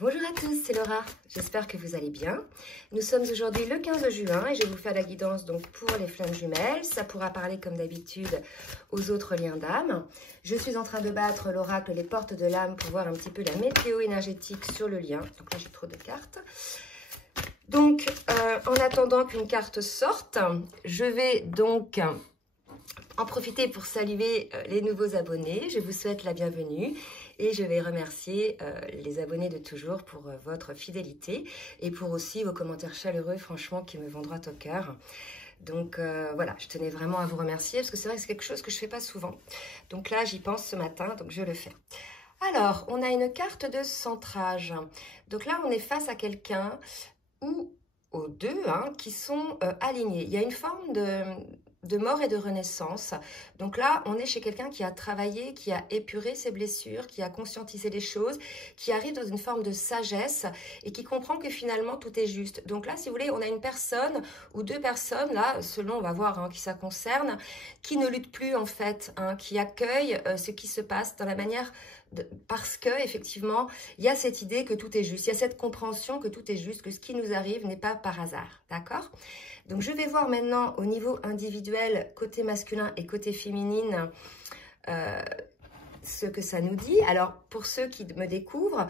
Bonjour à tous, c'est Laura, j'espère que vous allez bien. Nous sommes aujourd'hui le 15 juin et je vais vous faire la guidance donc pour les flammes jumelles. Ça pourra parler comme d'habitude aux autres liens d'âme. Je suis en train de battre l'oracle Les Portes de l'âme pour voir un petit peu la météo énergétique sur le lien. Donc là j'ai trop de cartes. Donc en attendant qu'une carte sorte, je vais donc en profiter pour saluer les nouveaux abonnés. Je vous souhaite la bienvenue. Et je vais remercier les abonnés de toujours pour votre fidélité et pour aussi vos commentaires chaleureux, franchement, qui me vont droit au cœur. Donc voilà, je tenais vraiment à vous remercier parce que c'est vrai que c'est quelque chose que je ne fais pas souvent. Donc là, j'y pense ce matin, donc je le fais. Alors, on a une carte de centrage. Donc là, on est face à quelqu'un ou aux deux qui sont alignés. Il y a une forme de mort et de renaissance. Donc là, on est chez quelqu'un qui a travaillé, qui a épuré ses blessures, qui a conscientisé les choses, qui arrive dans une forme de sagesse et qui comprend que finalement, tout est juste. Donc là, si vous voulez, on a une personne ou deux personnes, là, selon, on va voir qui ça concerne, qui ne lutte plus en fait, qui accueille ce qui se passe dans la manière... parce que effectivement il y a cette idée que tout est juste, il y a cette compréhension que tout est juste, que ce qui nous arrive n'est pas par hasard, d'accord? Donc je vais voir maintenant au niveau individuel, côté masculin et côté féminine, ce que ça nous dit. Alors pour ceux qui me découvrent,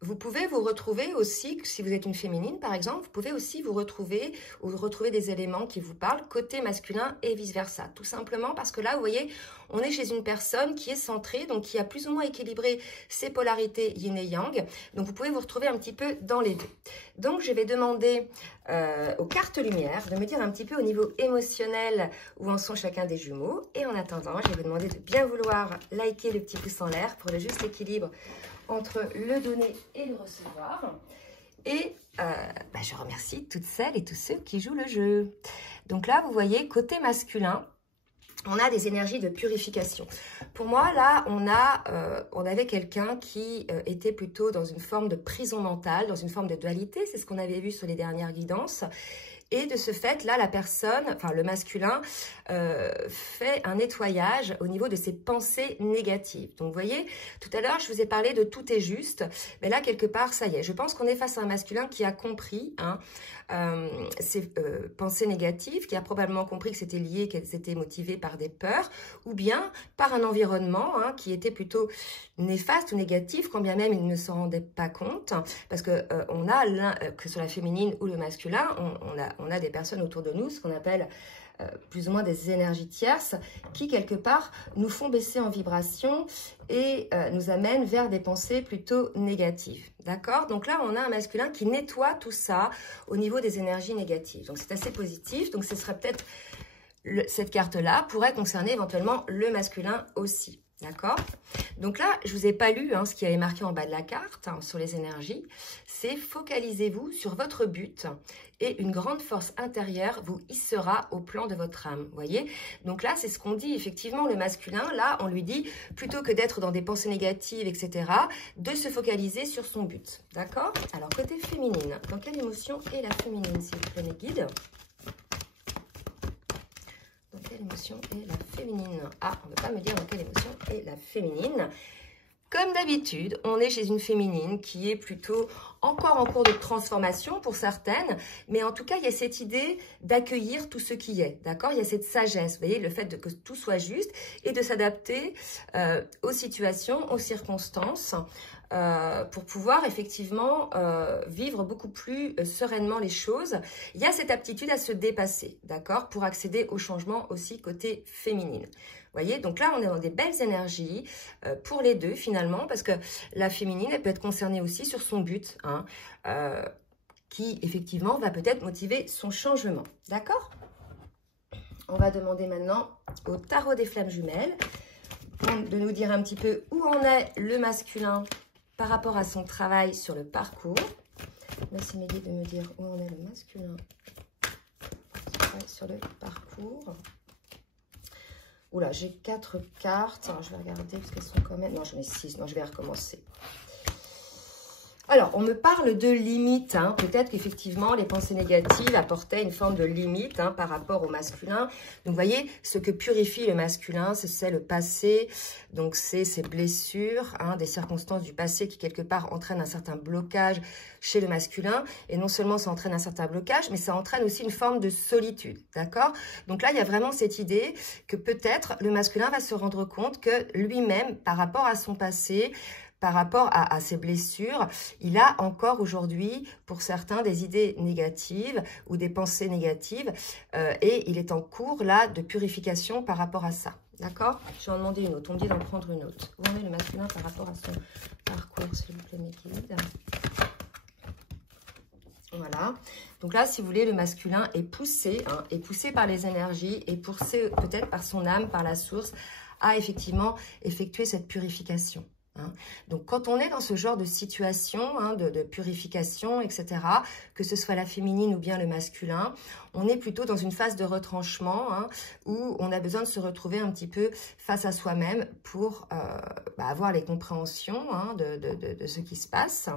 vous pouvez vous retrouver aussi, si vous êtes une féminine par exemple, vous pouvez aussi vous retrouver ou retrouver des éléments qui vous parlent côté masculin et vice-versa. Tout simplement parce que là, vous voyez, on est chez une personne qui est centrée, donc qui a plus ou moins équilibré ses polarités yin et yang. Donc vous pouvez vous retrouver un petit peu dans les deux. Donc je vais demander aux cartes lumière de me dire un petit peu au niveau émotionnel où en sont chacun des jumeaux. Et en attendant, je vais vous demander de bien vouloir liker le petit pouce en l'air pour le juste équilibre entre le donner et le recevoir. Et je remercie toutes celles et tous ceux qui jouent le jeu. Donc là, vous voyez, côté masculin, on a des énergies de purification. Pour moi, là, on avait quelqu'un qui était plutôt dans une forme de prison mentale, dans une forme de dualité. C'est ce qu'on avait vu sur les dernières guidances. Et de ce fait, là, la personne, enfin le masculin, fait un nettoyage au niveau de ses pensées négatives. Donc, vous voyez, tout à l'heure, je vous ai parlé de tout est juste. Mais là, quelque part, ça y est. Je pense qu'on est face à un masculin qui a compris ses pensées négatives, qui a probablement compris que c'était lié, qu'elles étaient motivées par des peurs, ou bien par un environnement qui était plutôt néfaste ou négatif, quand bien même il ne s'en rendait pas compte. Parce que on a, que ce soit la féminine ou le masculin, on a des personnes autour de nous, ce qu'on appelle plus ou moins des énergies tierces, qui quelque part nous font baisser en vibration et nous amènent vers des pensées plutôt négatives. D'accord? Donc là, on a un masculin qui nettoie tout ça au niveau des énergies négatives. Donc c'est assez positif. Donc ce serait peut-être, cette carte-là pourrait concerner éventuellement le masculin aussi. D'accord? Donc là, je ne vous ai pas lu ce qui avait marqué en bas de la carte sur les énergies. C'est focalisez-vous sur votre but et une grande force intérieure vous hissera au plan de votre âme. Vous voyez? Donc là, c'est ce qu'on dit. Effectivement, le masculin, là, on lui dit, plutôt que d'être dans des pensées négatives, etc., de se focaliser sur son but. D'accord? Alors, côté féminine, dans quelle émotion est la féminine, s'il vous plaît, mes guides? Dans quelle émotion est la féminine? Ah, on ne va pas me dire dans quelle émotion est la féminine. Comme d'habitude, on est chez une féminine qui est plutôt encore en cours de transformation pour certaines, mais en tout cas, il y a cette idée d'accueillir tout ce qui est, d'accord? Il y a cette sagesse, vous voyez, le fait que tout soit juste et de s'adapter aux situations, aux circonstances, pour pouvoir effectivement vivre beaucoup plus sereinement les choses. Il y a cette aptitude à se dépasser, d'accord, pour accéder au changement aussi côté féminine. Vous voyez, donc là, on est dans des belles énergies pour les deux finalement, parce que la féminine, elle peut être concernée aussi sur son but, qui effectivement va peut-être motiver son changement, d'accord? On va demander maintenant au tarot des flammes jumelles de nous dire un petit peu où en est le masculin par rapport à son travail sur le parcours. Merci mes guides de me dire où en est le masculin sur le parcours. Oula, j'ai 4 cartes. Alors, je vais regarder parce qu'elles sont quand même... Non, j'en ai 6. Non, je vais recommencer. Alors, on me parle de limite, hein. Peut-être qu'effectivement, les pensées négatives apportaient une forme de limite hein, par rapport au masculin. Donc, vous voyez, ce que purifie le masculin, c'est le passé. Donc, c'est ces blessures, hein, des circonstances du passé qui, quelque part, entraînent un certain blocage chez le masculin. Et non seulement ça entraîne un certain blocage, mais ça entraîne aussi une forme de solitude, d'accord? Donc là, il y a vraiment cette idée que peut-être le masculin va se rendre compte que lui-même, par rapport à son passé, par rapport à ses blessures, il a encore aujourd'hui, pour certains, des idées négatives ou des pensées négatives et il est en cours, là, de purification par rapport à ça. D'accord? Je vais en demander une autre. On me dit d'en prendre une autre. Où en est le masculin par rapport à son parcours, s'il vous plaît, mes guides? Voilà. Donc là, si vous voulez, le masculin est poussé par les énergies, et poussé peut-être par son âme, par la source, à effectivement effectuer cette purification. Donc, quand on est dans ce genre de situation, de purification, etc., que ce soit la féminine ou bien le masculin, on est plutôt dans une phase de retranchement où on a besoin de se retrouver un petit peu face à soi-même pour avoir les compréhensions de ce qui se passe.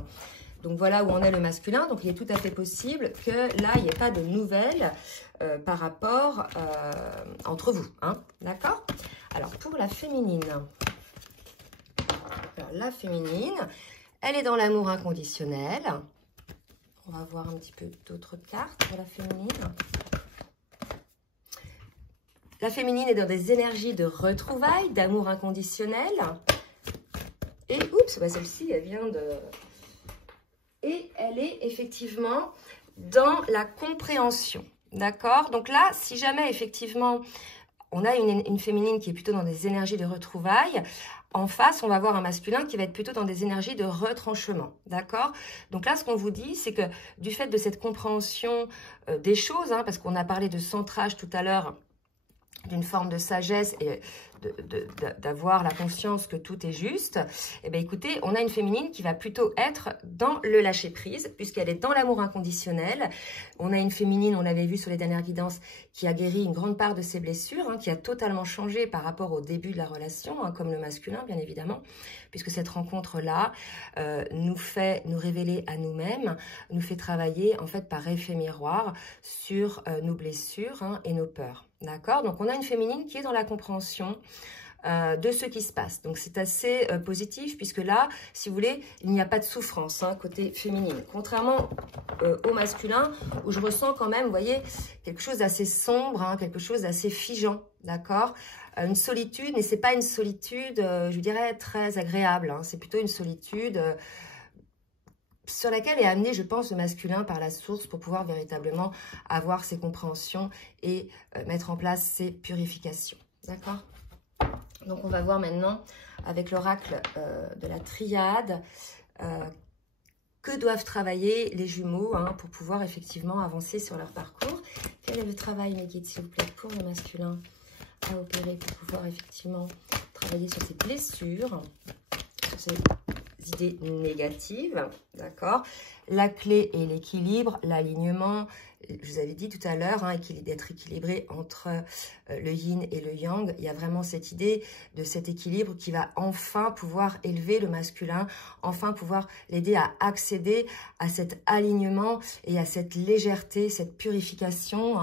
Donc, voilà où en est le masculin. Donc, il est tout à fait possible que là, il n'y ait pas de nouvelles par rapport entre vous. D'accord? Alors, pour la féminine... Alors, la féminine, elle est dans l'amour inconditionnel. On va voir un petit peu d'autres cartes pour la féminine. La féminine est dans des énergies de retrouvailles, d'amour inconditionnel. Et, oups, celle-ci, elle vient de... Et elle est effectivement dans la compréhension. D'accord? Donc là, si jamais, effectivement, on a une féminine qui est plutôt dans des énergies de retrouvailles, en face, on va avoir un masculin qui va être plutôt dans des énergies de retranchement, d'accord? Donc là, ce qu'on vous dit, c'est que du fait de cette compréhension des choses, parce qu'on a parlé de centrage tout à l'heure, d'une forme de sagesse et d'avoir la conscience que tout est juste, eh bien écoutez, on a une féminine qui va plutôt être dans le lâcher-prise, puisqu'elle est dans l'amour inconditionnel. On a une féminine, on l'avait vu sur les dernières guidances, qui a guéri une grande part de ses blessures, qui a totalement changé par rapport au début de la relation, comme le masculin, bien évidemment, puisque cette rencontre-là nous fait nous révéler à nous-mêmes, nous fait travailler, en fait, par effet miroir sur nos blessures et nos peurs. D'accord? Donc, on a une féminine qui est dans la compréhension de ce qui se passe. Donc, c'est assez positif puisque là, si vous voulez, il n'y a pas de souffrance côté féminine. Contrairement au masculin où je ressens quand même, vous voyez, quelque chose d'assez sombre, quelque chose d'assez figeant. D'accord? Une solitude, mais c'est pas une solitude, je dirais, très agréable. C'est plutôt une solitude... sur laquelle est amené, je pense, le masculin par la source pour pouvoir véritablement avoir ses compréhensions et mettre en place ses purifications. D'accord? Donc, on va voir maintenant avec l'oracle de la triade que doivent travailler les jumeaux pour pouvoir effectivement avancer sur leur parcours. Quel est le travail, mes guides, s'il vous plaît, pour le masculin à opérer pour pouvoir effectivement travailler sur ses blessures, sur ses idées négatives, d'accord? La clé est l'équilibre, l'alignement. Je vous avais dit tout à l'heure, d'être équilibré entre le yin et le yang. Il y a vraiment cette idée de cet équilibre qui va enfin pouvoir élever le masculin, enfin pouvoir l'aider à accéder à cet alignement et à cette légèreté, cette purification.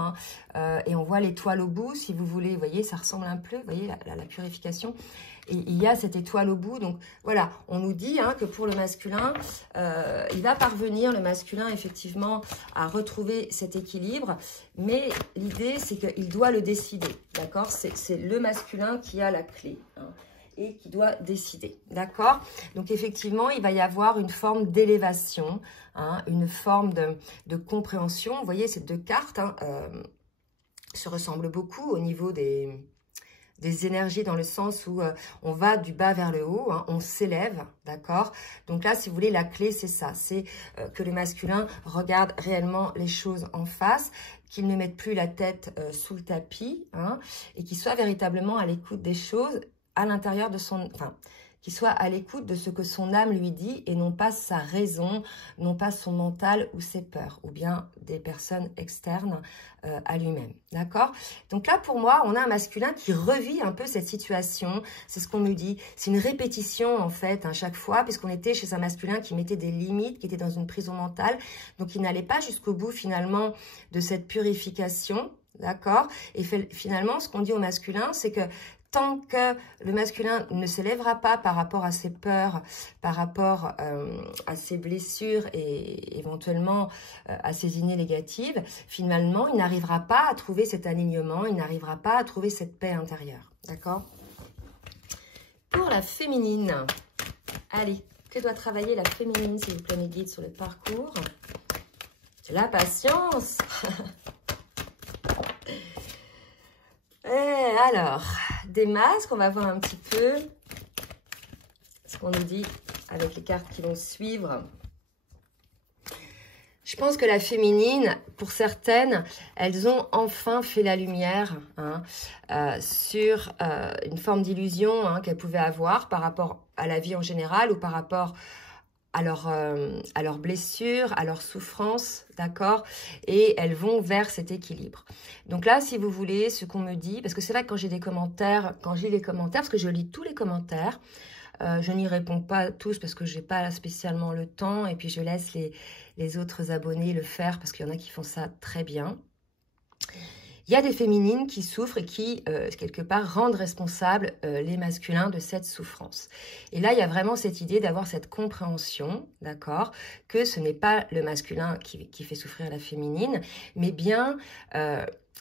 Et on voit l'étoile au bout, si vous voulez. Vous voyez, ça ressemble un peu, vous voyez, la purification. Et il y a cette étoile au bout. Donc, voilà, on nous dit que pour le masculin, il va parvenir, le masculin, effectivement, à retrouver cet équilibre. Mais l'idée, c'est qu'il doit le décider, d'accord? C'est le masculin qui a la clé et qui doit décider, d'accord? Donc, effectivement, il va y avoir une forme d'élévation, une forme de compréhension. Vous voyez, ces deux cartes se ressemblent beaucoup au niveau des énergies, dans le sens où on va du bas vers le haut, on s'élève, d'accord? Donc là, si vous voulez, la clé, c'est ça, c'est que le masculin regarde réellement les choses en face, qu'il ne mette plus la tête sous le tapis, et qu'il soit véritablement à l'écoute des choses à l'intérieur de son... Enfin, qui soit à l'écoute de ce que son âme lui dit et non pas sa raison, non pas son mental ou ses peurs, ou bien des personnes externes à lui-même, d'accord? Donc là, pour moi, on a un masculin qui revit un peu cette situation, c'est ce qu'on me dit, c'est une répétition en fait, à chaque fois, puisqu'on était chez un masculin qui mettait des limites, qui était dans une prison mentale, donc il n'allait pas jusqu'au bout finalement de cette purification, d'accord? Et finalement, ce qu'on dit au masculin, c'est que tant que le masculin ne se lèvera pas par rapport à ses peurs, par rapport à ses blessures et éventuellement à ses idées négatives, finalement, il n'arrivera pas à trouver cet alignement, il n'arrivera pas à trouver cette paix intérieure. D'accord? Pour la féminine, allez, que doit travailler la féminine, s'il vous plaît, mes guides, sur le parcours? La patience. Et alors, des masques, on va voir un petit peu ce qu'on nous dit avec les cartes qui vont suivre. Je pense que la féminine, pour certaines, elles ont enfin fait la lumière sur une forme d'illusion qu'elles pouvaient avoir par rapport à la vie en général ou par rapport à leurs blessures, à leurs souffrances, d'accord? Et elles vont vers cet équilibre. Donc là, si vous voulez, ce qu'on me dit, parce que c'est vrai que quand j'ai des commentaires, quand je lis les commentaires, parce que je lis tous les commentaires, je n'y réponds pas tous parce que j'ai pas spécialement le temps et puis je laisse les autres abonnés le faire parce qu'il y en a qui font ça très bien. Il y a des féminines qui souffrent et qui, quelque part, rendent responsables les masculins de cette souffrance. Et là, il y a vraiment cette idée d'avoir cette compréhension, d'accord, que ce n'est pas le masculin qui fait souffrir la féminine, mais bien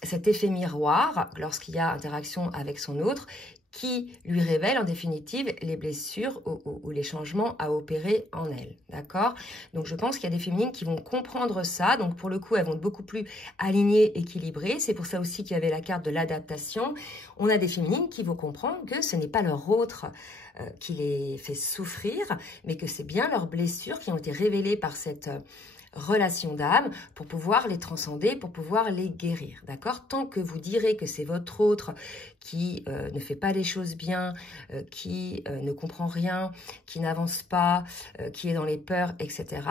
cet effet miroir, lorsqu'il y a interaction avec son autre, qui lui révèle en définitive les blessures ou les changements à opérer en elle, d'accord? Donc je pense qu'il y a des féminines qui vont comprendre ça, donc pour le coup elles vont être beaucoup plus alignées, équilibrées, c'est pour ça aussi qu'il y avait la carte de l'adaptation. On a des féminines qui vont comprendre que ce n'est pas leur autre qui les fait souffrir, mais que c'est bien leurs blessures qui ont été révélées par cette relation d'âme pour pouvoir les transcender, pour pouvoir les guérir, d'accord? Tant que vous direz que c'est votre autre qui ne fait pas les choses bien, qui ne comprend rien, qui n'avance pas, qui est dans les peurs, etc.,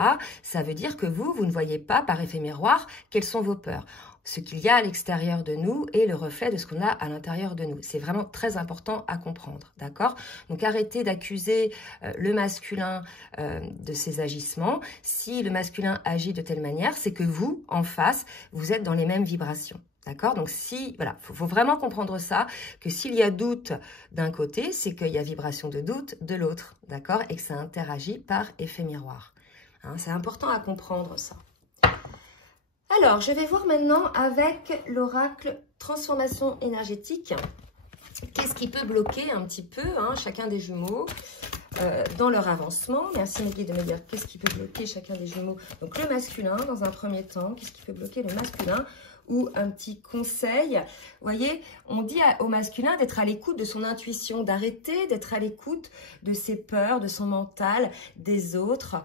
ça veut dire que vous ne voyez pas par effet miroir quelles sont vos peurs. Ce qu'il y a à l'extérieur de nous est le reflet de ce qu'on a à l'intérieur de nous. C'est vraiment très important à comprendre, d'accord? Donc arrêtez d'accuser le masculin de ses agissements. Si le masculin agit de telle manière, c'est que vous, en face, vous êtes dans les mêmes vibrations. D'accord? Donc, voilà, faut vraiment comprendre ça, que s'il y a doute d'un côté, c'est qu'il y a vibration de doute de l'autre, d'accord? Et que ça interagit par effet miroir. Hein, c'est important à comprendre ça. Alors, je vais voir maintenant avec l'oracle transformation énergétique. Qu'est-ce qui peut bloquer un petit peu chacun des jumeaux dans leur avancement? Merci mes guides de me dire qu'est-ce qui peut bloquer chacun des jumeaux. Donc le masculin dans un premier temps, qu'est-ce qui peut bloquer le masculin? Ou un petit conseil, vous voyez, on dit au masculin d'être à l'écoute de son intuition, d'arrêter d'être à l'écoute de ses peurs, de son mental, des autres,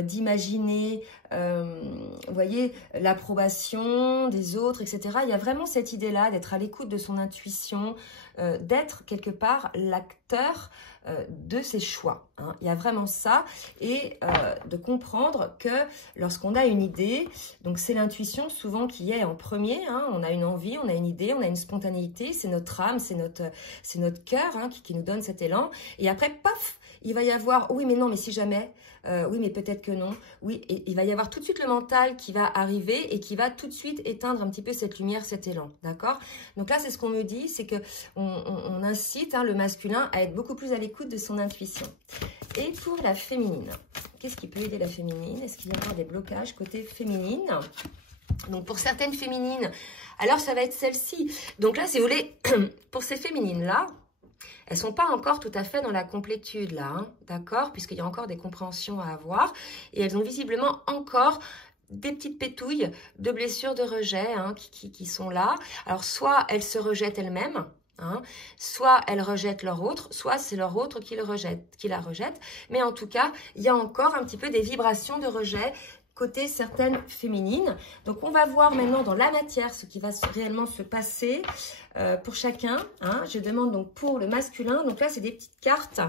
d'imaginer, vous voyez, l'approbation des autres, etc. Il y a vraiment cette idée-là d'être à l'écoute de son intuition, d'être quelque part l'acteur de ses choix. Hein. Il y a vraiment ça et de comprendre que lorsqu'on a une idée, donc c'est l'intuition souvent qui est en premier, on a une envie, on a une idée, on a une spontanéité, c'est notre âme, c'est notre cœur qui nous donne cet élan et après, paf, il va y avoir, oui mais non, mais si jamais, oui mais peut-être que non, oui, et il va y avoir tout de suite le mental qui va arriver et qui va tout de suite éteindre un petit peu cette lumière, cet élan, d'accord? Donc là, c'est ce qu'on me dit, c'est que on incite le masculin à être beaucoup plus à l'écoute de son intuition. Et pour la féminine, qu'est-ce qui peut aider la féminine? Est-ce qu'il y a encore des blocages côté féminine? Donc pour certaines féminines, alors ça va être celle-ci. Donc là, si vous voulez, pour ces féminines-là, elles ne sont pas encore tout à fait dans la complétude là, d'accord? Puisqu'il y a encore des compréhensions à avoir. Et elles ont visiblement encore des petites pétouilles de blessures de rejet qui sont là. Alors soit elles se rejettent elles-mêmes, soit elles rejettent leur autre, soit c'est leur autre qui la rejette. Mais en tout cas, il y a encore un petit peu des vibrations de rejet côté certaines féminines. Donc, on va voir maintenant dans la matière ce qui va réellement se passer pour chacun. Je demande donc pour le masculin. Donc là, c'est des petites cartes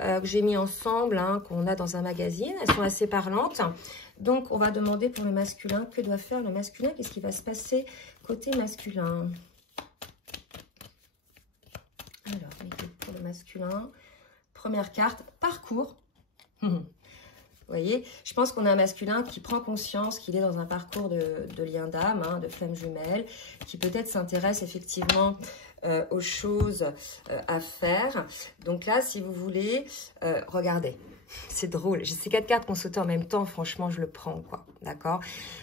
que j'ai mis ensemble, hein, qu'on a dans un magazine. Elles sont assez parlantes. Donc, on va demander pour le masculin, que doit faire le masculin? Qu'est-ce qui va se passer côté masculin? Alors, pour le masculin, première carte, parcours. Vous voyez, je pense qu'on a un masculin qui prend conscience qu'il est dans un parcours de lien d'âme, hein, de flamme jumelle, qui peut-être s'intéresse effectivement aux choses à faire. Donc là, si vous voulez, regardez, c'est drôle. J'ai ces 4 cartes qu'on sautait en même temps, franchement, je le prends, quoi. D'accord?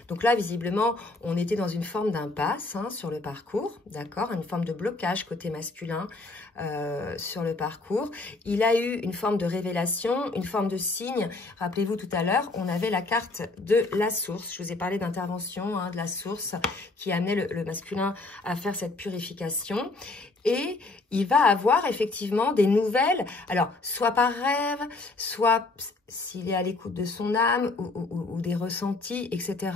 Donc là, visiblement, on était dans une forme d'impasse, hein, sur le parcours, d'accord? Une forme de blocage côté masculin sur le parcours. Il a eu une forme de révélation, une forme de signe. Rappelez-vous, tout à l'heure, on avait la carte de la source. Je vous ai parlé d'intervention, hein, de la source qui amenait le masculin à faire cette purification. Et il va avoir effectivement des nouvelles, alors soit par rêve, soit s'il est à l'écoute de son âme ou des ressentis, etc.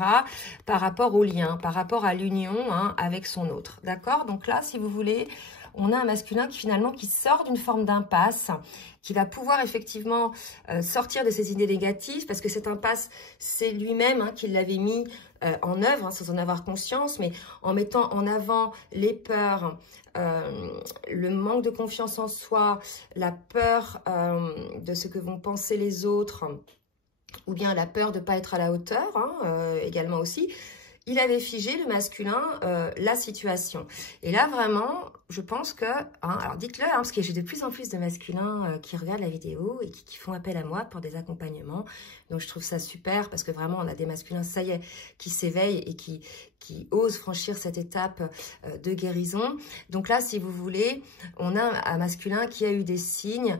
par rapport au lien, par rapport à l'union, hein, avec son autre. D'accord? Donc là, si vous voulez, on a un masculin qui finalement qui sort d'une forme d'impasse, qui va pouvoir effectivement sortir de ses idées négatives, parce que cette impasse, c'est lui-même, hein, qui l'avait mis en œuvre, hein, sans en avoir conscience, mais en mettant en avant les peurs, le manque de confiance en soi, la peur de ce que vont penser les autres, ou bien la peur de ne pas être à la hauteur, hein, également aussi. Il avait figé, le masculin, la situation. Et là, vraiment, je pense que... Hein, alors, dites-le, hein, parce que j'ai de plus en plus de masculins qui regardent la vidéo et qui font appel à moi pour des accompagnements. Donc, je trouve ça super parce que vraiment, on a des masculins, ça y est, qui s'éveillent et qui osent franchir cette étape de guérison. Donc là, si vous voulez, on a un masculin qui a eu des signes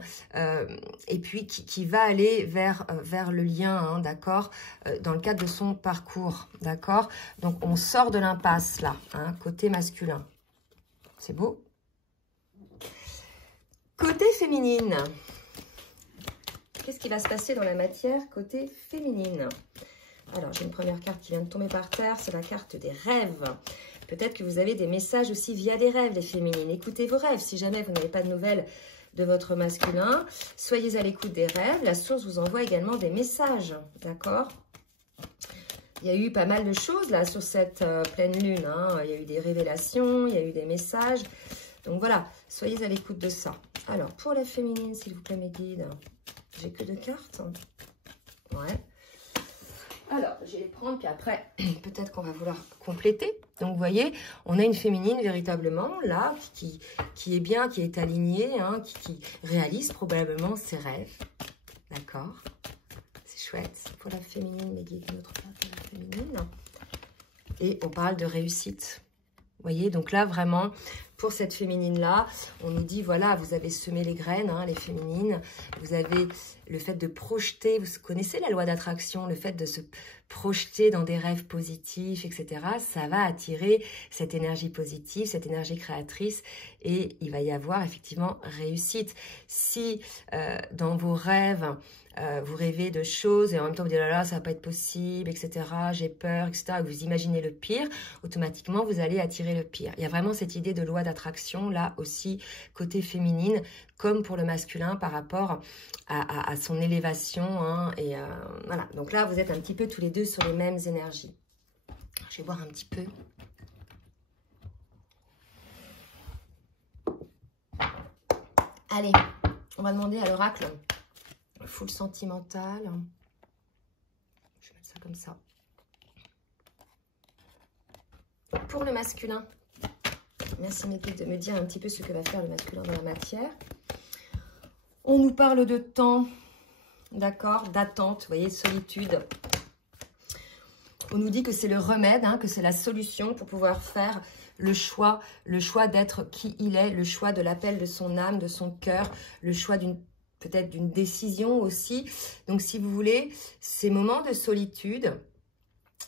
et puis qui va aller vers le lien, hein, d'accord, dans le cadre de son parcours, d'accord. Donc, on sort de l'impasse, là, hein, côté masculin. C'est beau. Côté féminine. Qu'est-ce qui va se passer dans la matière côté féminine? Alors, j'ai une première carte qui vient de tomber par terre. C'est la carte des rêves. Peut-être que vous avez des messages aussi via des rêves, les féminines. Écoutez vos rêves. Si jamais vous n'avez pas de nouvelles de votre masculin, soyez à l'écoute des rêves. La source vous envoie également des messages. D'accord? Il y a eu pas mal de choses là sur cette pleine lune, hein. Il y a eu des révélations, il y a eu des messages. Donc voilà, soyez à l'écoute de ça. Alors, pour la féminine, s'il vous plaît, mes guides, j'ai que 2 cartes. Ouais. Alors, je vais les prendre, puis après, peut-être qu'on va vouloir compléter. Donc, vous voyez, on a une féminine véritablement, là, qui est bien, qui est alignée, hein, qui réalise probablement ses rêves. D'accord? Chouette. Pour la féminine, les guides, notre part de la féminine. Et on parle de réussite. Vous voyez, donc là, vraiment, pour cette féminine-là, on nous dit, voilà, vous avez semé les graines, hein, les féminines. Vous avez le fait de projeter, vous connaissez la loi d'attraction, le fait de se projeter dans des rêves positifs, etc. Ça va attirer cette énergie positive, cette énergie créatrice, et il va y avoir effectivement réussite. Si dans vos rêves, vous rêvez de choses et en même temps vous dites là là ça va pas être possible, etc. J'ai peur, etc. Et vous imaginez le pire, automatiquement vous allez attirer le pire. Il y a vraiment cette idée de loi d'attraction là aussi côté féminine, comme pour le masculin par rapport à son élévation, hein, et voilà. Donc là vous êtes un petit peu tous les deux sur les mêmes énergies. Je vais boire un petit peu. Allez, on va demander à l'oracle. Full sentimental. Je vais mettre ça comme ça. Pour le masculin, merci mes guides de me dire un petit peu ce que va faire le masculin dans la matière. On nous parle de temps, d'accord, d'attente, vous voyez, de solitude. On nous dit que c'est le remède, hein, que c'est la solution pour pouvoir faire le choix d'être qui il est, le choix de l'appel de son âme, de son cœur, le choix peut-être d'une décision aussi. Donc, si vous voulez, ces moments de solitude,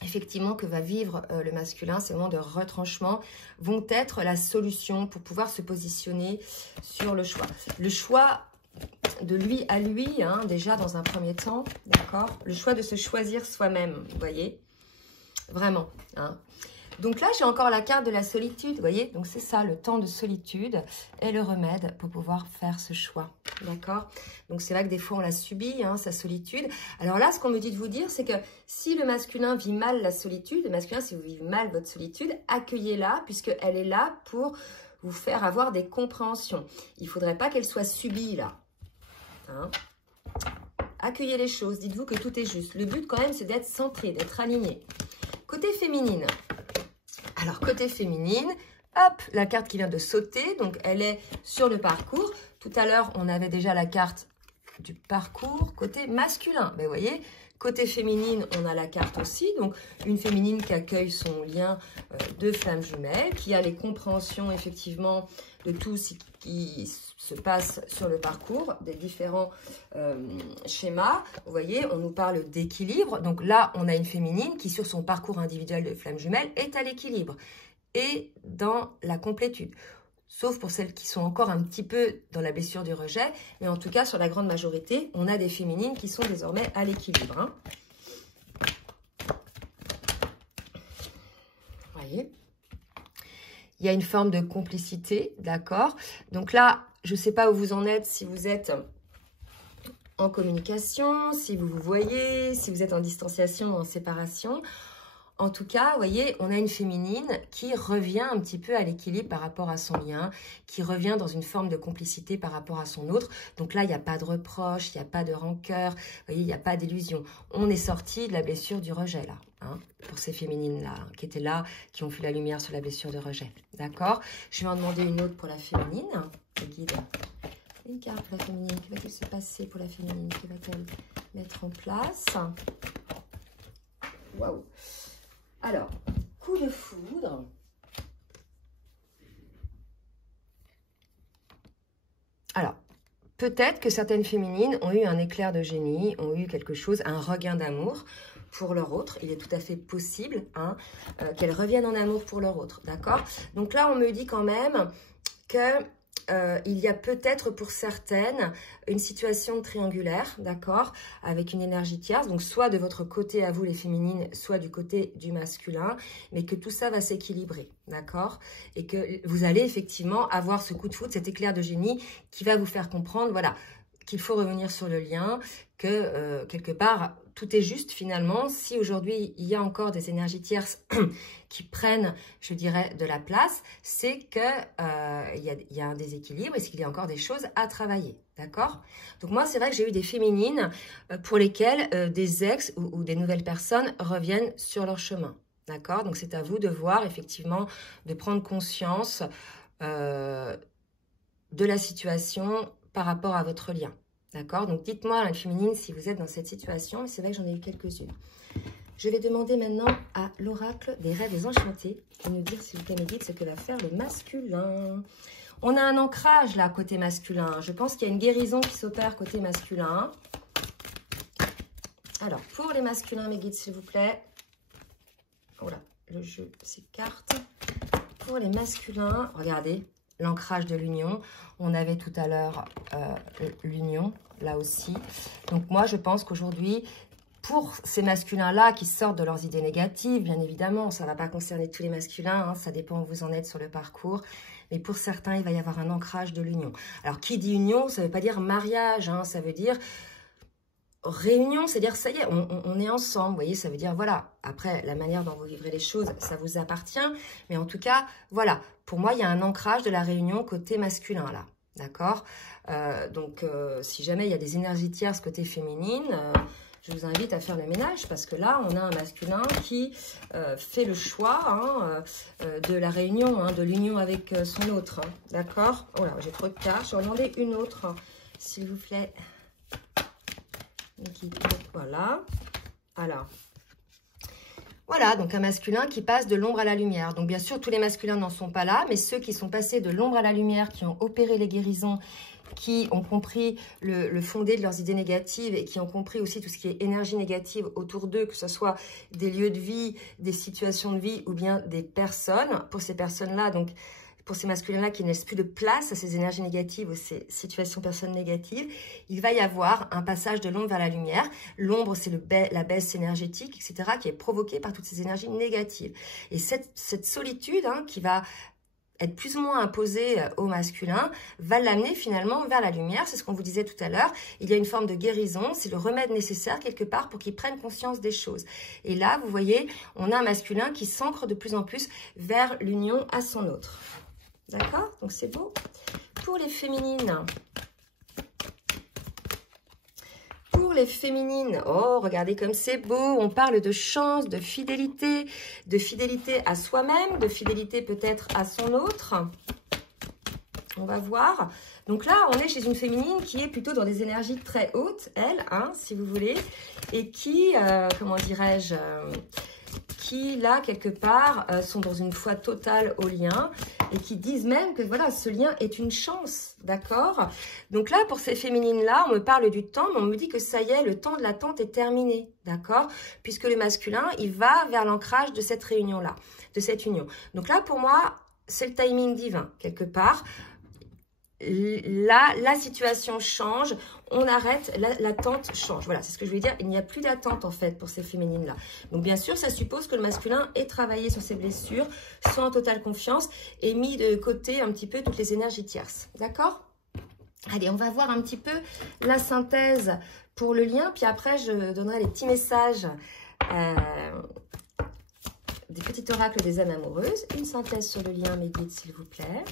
effectivement, que va vivre le masculin, ces moments de retranchement, vont être la solution pour pouvoir se positionner sur le choix. Le choix de lui à lui, hein, déjà dans un premier temps, d'accord? Le choix de se choisir soi-même, vous voyez? Vraiment, hein. Donc là, j'ai encore la carte de la solitude, vous voyez. Donc c'est ça, le temps de solitude et le remède pour pouvoir faire ce choix, d'accord. Donc c'est vrai que des fois, on la subit, hein, sa solitude. Alors là, ce qu'on me dit de vous dire, c'est que si le masculin vit mal la solitude, le masculin, si vous vivez mal votre solitude, accueillez-la, puisqu'elle est là pour vous faire avoir des compréhensions. Il ne faudrait pas qu'elle soit subie, là. Hein. Accueillez les choses, dites-vous que tout est juste. Le but, quand même, c'est d'être centré, d'être aligné. Côté féminine. Alors, côté féminine, hop, la carte qui vient de sauter, donc elle est sur le parcours. Tout à l'heure, on avait déjà la carte du parcours côté masculin. Mais vous voyez, côté féminine, on a la carte aussi. Donc, une féminine qui accueille son lien de flamme jumelle, qui a les compréhensions, effectivement, de tout ce qui se passe sur le parcours, des différents schémas. Vous voyez, on nous parle d'équilibre. Donc là, on a une féminine qui, sur son parcours individuel de flamme jumelle, est à l'équilibre et dans la complétude. Sauf pour celles qui sont encore un petit peu dans la blessure du rejet. Mais en tout cas, sur la grande majorité, on a des féminines qui sont désormais à l'équilibre. Hein. Vous voyez ? Il y a une forme de complicité, d'accord? Donc là, je ne sais pas où vous en êtes, si vous êtes en communication, si vous vous voyez, si vous êtes en distanciation ou en séparation. En tout cas, vous voyez, on a une féminine qui revient un petit peu à l'équilibre par rapport à son lien, qui revient dans une forme de complicité par rapport à son autre. Donc là, il n'y a pas de reproche, il n'y a pas de rancœur, vous voyez, il n'y a pas d'illusion. On est sorti de la blessure du rejet, là, hein, pour ces féminines-là, qui étaient là, qui ont fait la lumière sur la blessure de rejet. D'accord? Je vais en demander une autre pour la féminine. Le guide. Une carte pour la féminine. Que va-t-il se passer pour la féminine? Que va-t-elle mettre en place? Waouh! Alors, coup de foudre. Alors, peut-être que certaines féminines ont eu un éclair de génie, ont eu quelque chose, un regain d'amour pour leur autre. Il est tout à fait possible hein, qu'elles reviennent en amour pour leur autre, d'accord? Donc là, on me dit quand même que il y a peut-être pour certaines une situation triangulaire, d'accord, avec une énergie tierce, donc soit de votre côté à vous les féminines, soit du côté du masculin, mais que tout ça va s'équilibrer, d'accord, et que vous allez effectivement avoir ce coup de foudre, cet éclair de génie qui va vous faire comprendre, voilà, qu'il faut revenir sur le lien, que quelque part, tout est juste finalement. Si aujourd'hui, il y a encore des énergies tierces qui prennent, je dirais, de la place, c'est qu'il y a un déséquilibre et qu'il y a encore des choses à travailler, d'accord? Donc moi, c'est vrai que j'ai eu des féminines pour lesquelles des ex ou des nouvelles personnes reviennent sur leur chemin, d'accord? Donc c'est à vous de voir, effectivement, de prendre conscience de la situation par rapport à votre lien. D'accord? Donc, dites-moi, la féminine, si vous êtes dans cette situation. C'est vrai que j'en ai eu quelques-unes. Je vais demander maintenant à l'oracle des rêves enchantés de nous dire, s'il vous plaît, mes guides, ce que va faire le masculin. On a un ancrage, là, côté masculin. Je pense qu'il y a une guérison qui s'opère côté masculin. Alors, pour les masculins, mes guides, s'il vous plaît. Oh là, le jeu s'écarte. Pour les masculins, regardez. L'ancrage de l'union. On avait tout à l'heure l'union, là aussi. Donc moi, je pense qu'aujourd'hui, pour ces masculins-là qui sortent de leurs idées négatives, bien évidemment, ça ne va pas concerner tous les masculins, hein, ça dépend où vous en êtes sur le parcours. Mais pour certains, il va y avoir un ancrage de l'union. Alors, qui dit union, ça ne veut pas dire mariage, hein, ça veut dire réunion, c'est-à-dire ça y est, on est ensemble, vous voyez, ça veut dire voilà, après la manière dont vous vivrez les choses, ça vous appartient, mais en tout cas, voilà, pour moi, il y a un ancrage de la réunion côté masculin là, d'accord? Donc, si jamais il y a des énergies tierces côté féminine, je vous invite à faire le ménage parce que là, on a un masculin qui fait le choix hein, de la réunion, hein, de l'union avec son autre, hein, d'accord? Oh là, j'ai trop de cartes, je vais en demander une autre, hein, s'il vous plaît. Voilà. Alors, voilà, donc un masculin qui passe de l'ombre à la lumière. Donc, bien sûr, tous les masculins n'en sont pas là, mais ceux qui sont passés de l'ombre à la lumière, qui ont opéré les guérisons, qui ont compris le fondé de leurs idées négatives et qui ont compris aussi tout ce qui est énergie négative autour d'eux, que ce soit des lieux de vie, des situations de vie ou bien des personnes. Pour ces personnes-là, donc, pour ces masculins-là qui ne laissent plus de place à ces énergies négatives ou ces situations personnes négatives, il va y avoir un passage de l'ombre vers la lumière. L'ombre, c'est la baisse énergétique, etc., qui est provoquée par toutes ces énergies négatives. Et cette solitude qui va être plus ou moins imposée au masculin, va l'amener finalement vers la lumière. C'est ce qu'on vous disait tout à l'heure. Il y a une forme de guérison. C'est le remède nécessaire quelque part pour qu'il prenne conscience des choses. Et là, vous voyez, on a un masculin qui s'ancre de plus en plus vers l'union à son autre. D'accord? Donc, c'est beau. Pour les féminines. Pour les féminines, oh, regardez comme c'est beau. On parle de chance, de fidélité à soi-même, de fidélité peut-être à son autre. On va voir. Donc là, on est chez une féminine qui est plutôt dans des énergies très hautes, elle, si vous voulez, et qui, comment dirais-je, qui, là, quelque part, sont dans une foi totale au lien et qui disent même que, voilà, ce lien est une chance, d'accord? Donc là, pour ces féminines-là, on me parle du temps, mais on me dit que ça y est, le temps de l'attente est terminé, d'accord? Puisque le masculin, il va vers l'ancrage de cette réunion-là, de cette union. Donc là, pour moi, c'est le timing divin, quelque part. Là, la situation change, on arrête, l'attente change. Voilà, c'est ce que je voulais dire. Il n'y a plus d'attente, en fait, pour ces féminines-là. Donc, bien sûr, ça suppose que le masculin ait travaillé sur ses blessures, soit en totale confiance, et mis de côté un petit peu toutes les énergies tierces. D'accord? Allez, on va voir un petit peu la synthèse pour le lien, puis après, je donnerai les petits messages des petits oracles des âmes amoureuses. Une synthèse sur le lien, mes guides, s'il vous plaît.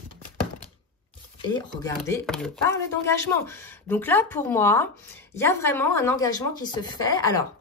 Et regardez, on me parle d'engagement. Donc là, pour moi, il y a vraiment un engagement qui se fait. Alors,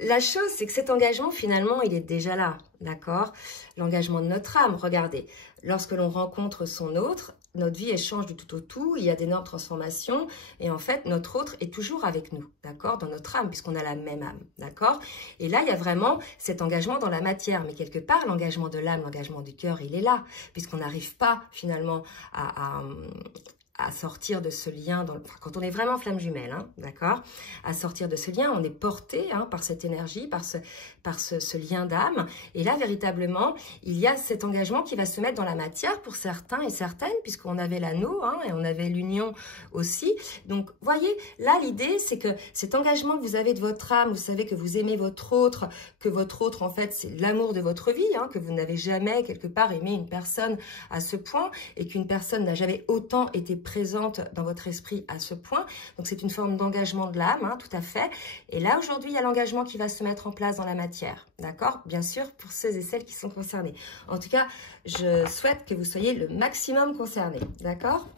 la chose, c'est que cet engagement, finalement, il est déjà là, d'accord? L'engagement de notre âme, regardez. Lorsque l'on rencontre son autre, notre vie, elle change du tout au tout. Il y a d'énormes transformations. Et en fait, notre autre est toujours avec nous, d'accord? Dans notre âme, puisqu'on a la même âme, d'accord? Et là, il y a vraiment cet engagement dans la matière. Mais quelque part, l'engagement de l'âme, l'engagement du cœur, il est là. Puisqu'on n'arrive pas, finalement, à sortir de ce lien, quand on est vraiment flamme jumelle, d'accord, à sortir de ce lien, on est porté par cette énergie, par ce lien d'âme. Et là, véritablement, il y a cet engagement qui va se mettre dans la matière pour certains et certaines, puisqu'on avait l'anneau et on avait l'union aussi. Donc, voyez, là, l'idée, c'est que cet engagement que vous avez de votre âme, vous savez que vous aimez votre autre, que votre autre, en fait, c'est l'amour de votre vie, que vous n'avez jamais, quelque part, aimé une personne à ce point, et qu'une personne n'a jamais autant été présente dans votre esprit à ce point. Donc, c'est une forme d'engagement de l'âme, tout à fait. Et là, aujourd'hui, il y a l'engagement qui va se mettre en place dans la matière, d'accord? Bien sûr, pour ceux et celles qui sont concernés. En tout cas, je souhaite que vous soyez le maximum concernés, d'accord?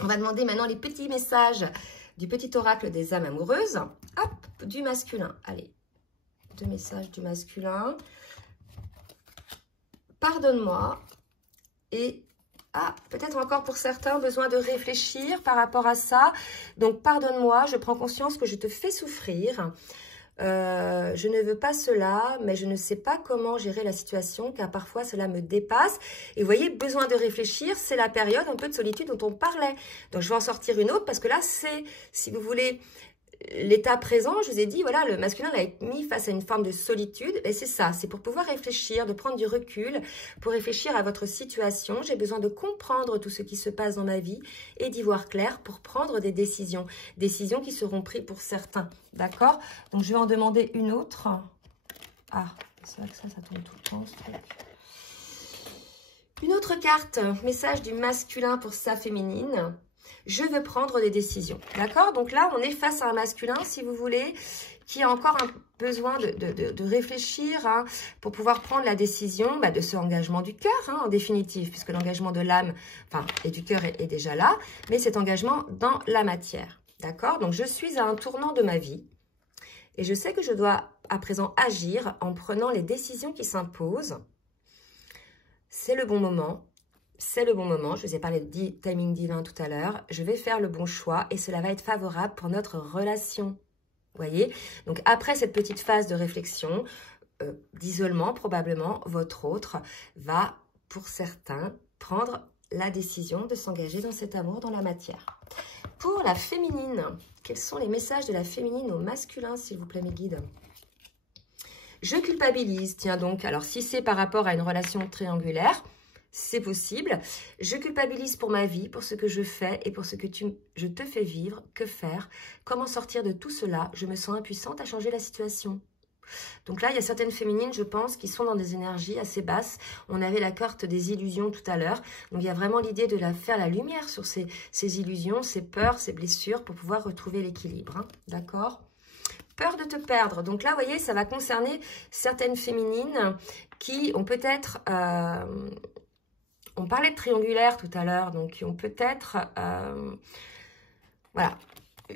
On va demander maintenant les petits messages du petit oracle des âmes amoureuses. Hop, du masculin. Allez, 2 messages du masculin. Pardonne-moi et... peut-être encore pour certains, besoin de réfléchir par rapport à ça. Donc, pardonne-moi, je prends conscience que je te fais souffrir. Je ne veux pas cela, mais je ne sais pas comment gérer la situation, car parfois cela me dépasse. Et vous voyez, besoin de réfléchir, c'est la période un peu de solitude dont on parlait. Donc, je vais en sortir une autre, parce que là, c'est, si vous voulez... L'état présent, je vous ai dit, voilà, le masculin l'a mis face à une forme de solitude. Et c'est ça, c'est pour pouvoir réfléchir, de prendre du recul, pour réfléchir à votre situation. J'ai besoin de comprendre tout ce qui se passe dans ma vie et d'y voir clair pour prendre des décisions. Décisions qui seront prises pour certains, d'accord? Donc, je vais en demander une autre. C'est vrai que ça tourne tout le temps, ce truc. Une autre carte, message du masculin pour sa féminine. Je veux prendre des décisions, d'accord? Donc là, on est face à un masculin, si vous voulez, qui a encore un besoin de réfléchir pour pouvoir prendre la décision de ce engagement du cœur, en définitive, puisque l'engagement de l'âme et du cœur est déjà là, mais cet engagement dans la matière, d'accord? Donc, je suis à un tournant de ma vie et je sais que je dois à présent agir en prenant les décisions qui s'imposent. C'est le bon moment. C'est le bon moment, je vous ai parlé de timing divin tout à l'heure, je vais faire le bon choix et cela va être favorable pour notre relation. Vous voyez? Donc après cette petite phase de réflexion, d'isolement probablement, votre autre va, pour certains, prendre la décision de s'engager dans cet amour, dans la matière. Pour la féminine, quels sont les messages de la féminine au masculin, s'il vous plaît, mes guides? Je culpabilise, tiens donc, alors si c'est par rapport à une relation triangulaire, c'est possible. Je culpabilise pour ma vie, pour ce que je fais et pour ce que je te fais vivre. Que faire? Comment sortir de tout cela? Je me sens impuissante à changer la situation. Donc là, il y a certaines féminines, je pense, qui sont dans des énergies assez basses. On avait la carte des illusions tout à l'heure. Donc il y a vraiment l'idée de faire la lumière sur ces illusions, ces peurs, ces blessures pour pouvoir retrouver l'équilibre. Hein. D'accord? Peur de te perdre. Donc là, vous voyez, ça va concerner certaines féminines qui ont peut-être... on parlait de triangulaire tout à l'heure, donc qui ont peut-être... voilà,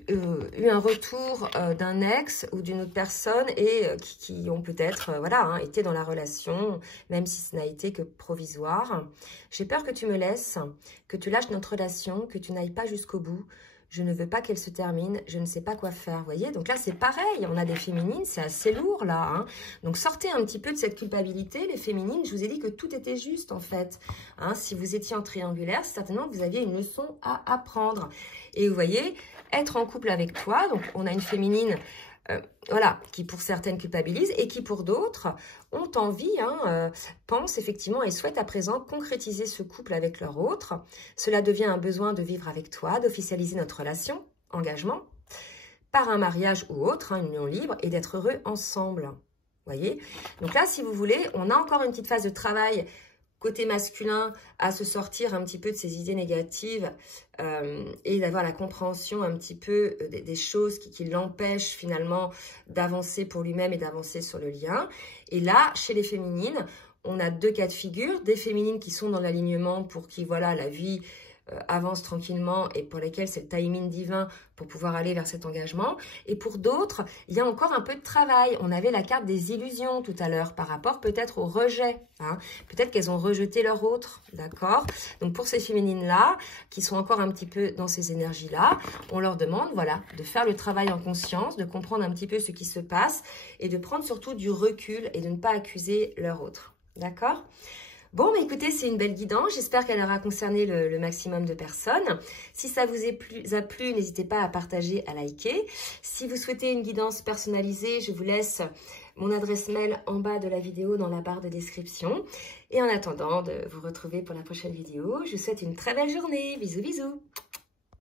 eu un retour d'un ex ou d'une autre personne et qui ont peut-être voilà, hein, été dans la relation, même si ce n'a été que provisoire. J'ai peur que tu me laisses, que tu lâches notre relation, que tu n'ailles pas jusqu'au bout. Je ne veux pas qu'elle se termine, je ne sais pas quoi faire, vous voyez. Donc là, c'est pareil, on a des féminines, c'est assez lourd là. Hein. Donc sortez un petit peu de cette culpabilité, les féminines. Je vous ai dit que tout était juste en fait. Hein, si vous étiez en triangulaire, certainement que vous aviez une leçon à apprendre. Et vous voyez, être en couple avec toi, donc on a une féminine... voilà, qui pour certaines culpabilisent et qui pour d'autres ont envie, hein, pensent effectivement et souhaitent à présent concrétiser ce couple avec leur autre. Cela devient un besoin de vivre avec toi, d'officialiser notre relation, engagement, par un mariage ou autre, hein, une union libre et d'être heureux ensemble. Voyez? Donc là, si vous voulez, on a encore une petite phase de travail côté masculin, à se sortir un petit peu de ces idées négatives et d'avoir la compréhension un petit peu des choses qui l'empêchent finalement d'avancer pour lui-même et d'avancer sur le lien. Et là, chez les féminines, on a deux cas de figure, des féminines qui sont dans l'alignement pour qui, voilà, la vie avance tranquillement et pour lesquelles c'est le timing divin pour pouvoir aller vers cet engagement. Et pour d'autres, il y a encore un peu de travail. On avait la carte des illusions tout à l'heure par rapport peut-être au rejet. Hein. Peut-être qu'elles ont rejeté leur autre, d'accord? Donc pour ces féminines-là, qui sont encore un petit peu dans ces énergies-là, on leur demande, voilà, de faire le travail en conscience, de comprendre un petit peu ce qui se passe et de prendre surtout du recul et de ne pas accuser leur autre, d'accord? Bon, mais écoutez, c'est une belle guidance. J'espère qu'elle aura concerné le maximum de personnes. Si ça vous a plu, n'hésitez pas à partager, à liker. Si vous souhaitez une guidance personnalisée, je vous laisse mon adresse mail en bas de la vidéo dans la barre de description. Et en attendant de vous retrouver pour la prochaine vidéo, je vous souhaite une très belle journée. Bisous, bisous.